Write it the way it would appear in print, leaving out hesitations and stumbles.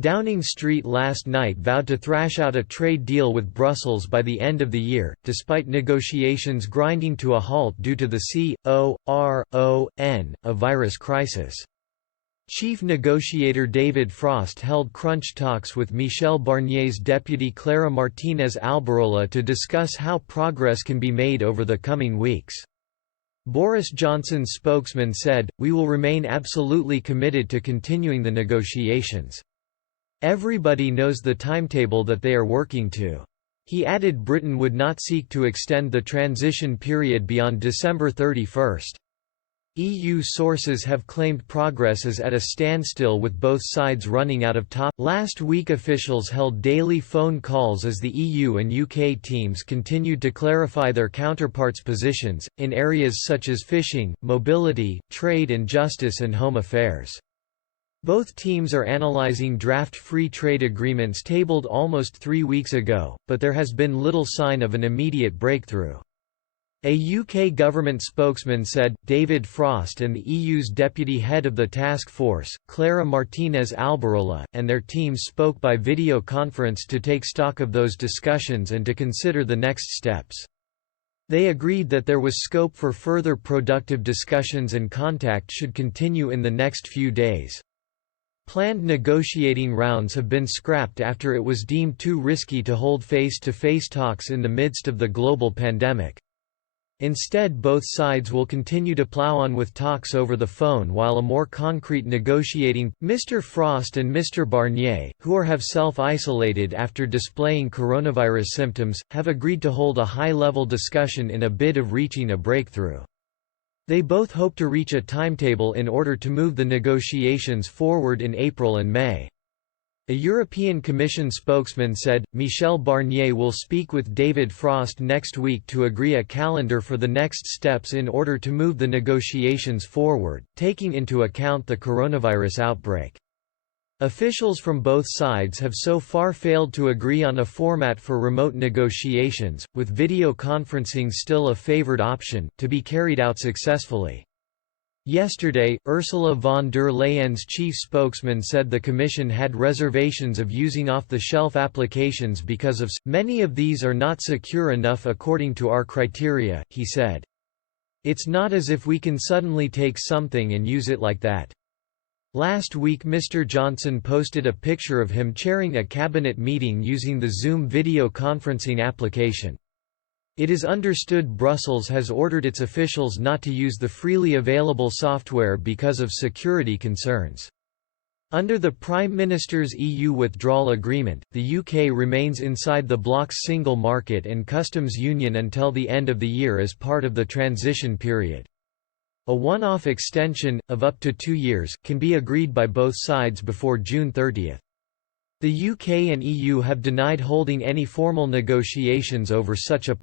Downing Street last night vowed to thrash out a trade deal with Brussels by the end of the year, despite negotiations grinding to a halt due to the a virus crisis. Chief negotiator David Frost held crunch talks with Michel Barnier's deputy Clara Martinez Alberola to discuss how progress can be made over the coming weeks. Boris Johnson's spokesman said, "We will remain absolutely committed to continuing the negotiations. Everybody knows the timetable that they are working to." He added Britain would not seek to extend the transition period beyond December 31. EU sources have claimed progress is at a standstill with both sides running out of time. Last week officials held daily phone calls as the EU and UK teams continued to clarify their counterparts' positions, in areas such as fishing, mobility, trade and justice and home affairs. Both teams are analysing draft free trade agreements tabled almost 3 weeks ago, but there has been little sign of an immediate breakthrough. A UK government spokesman said, David Frost and the EU's deputy head of the task force, Clara Martinez Alberola, and their teams spoke by video conference to take stock of those discussions and to consider the next steps. They agreed that there was scope for further productive discussions and contact should continue in the next few days. Planned negotiating rounds have been scrapped after it was deemed too risky to hold face-to-face talks in the midst of the global pandemic. Instead, both sides will continue to plow on with talks over the phone while a more concrete negotiating. Mr. Frost and Mr. Barnier, who have self-isolated after displaying coronavirus symptoms, have agreed to hold a high-level discussion in a bid of reaching a breakthrough. They both hope to reach a timetable in order to move the negotiations forward in April and May. A European Commission spokesman said, Michel Barnier will speak with David Frost next week to agree a calendar for the next steps in order to move the negotiations forward, taking into account the coronavirus outbreak. Officials from both sides have so far failed to agree on a format for remote negotiations, with video conferencing still a favored option, to be carried out successfully. Yesterday, Ursula von der Leyen's chief spokesman said the Commission had reservations of using off-the-shelf applications because of many of these are not secure enough according to our criteria, he said. It's not as if we can suddenly take something and use it like that. Last week Mr. Johnson posted a picture of him chairing a cabinet meeting using the Zoom video conferencing application. It is understood Brussels has ordered its officials not to use the freely available software because of security concerns. Under the Prime Minister's EU withdrawal agreement, the UK remains inside the bloc's single market and customs union until the end of the year as part of the transition period. A one-off extension, of up to 2 years, can be agreed by both sides before June 30. The UK and EU have denied holding any formal negotiations over such a